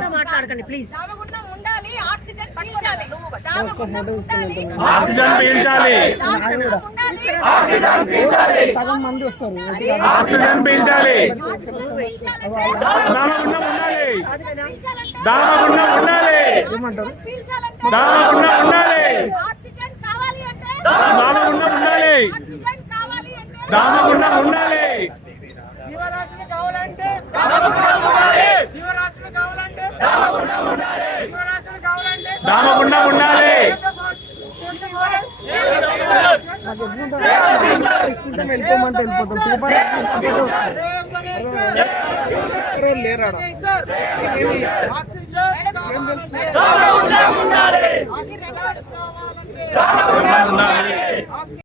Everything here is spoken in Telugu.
మాట్లాడకండి ప్లీజ్. ఆక్సిజన్ పీల్చాలి. సగం మంది వస్తారు. ఆక్సిజన్ పీల్చాలి. దామగుండం ఉండాలి. ఏమంటారు? దామగుండం ఉండాలి. దామగుండం ఉండాలి. దామగుండం ఉండాలి. జీవరాశులు కావాలంటే జీవరాశులు కావాలంటే జీవరాశులు కావాలంటే దామగుండం ఉండాలి. వెళ్ళిపోమంటే వెళ్ళిపోతాం. పేపర్ లేరాడా ఉండాలి.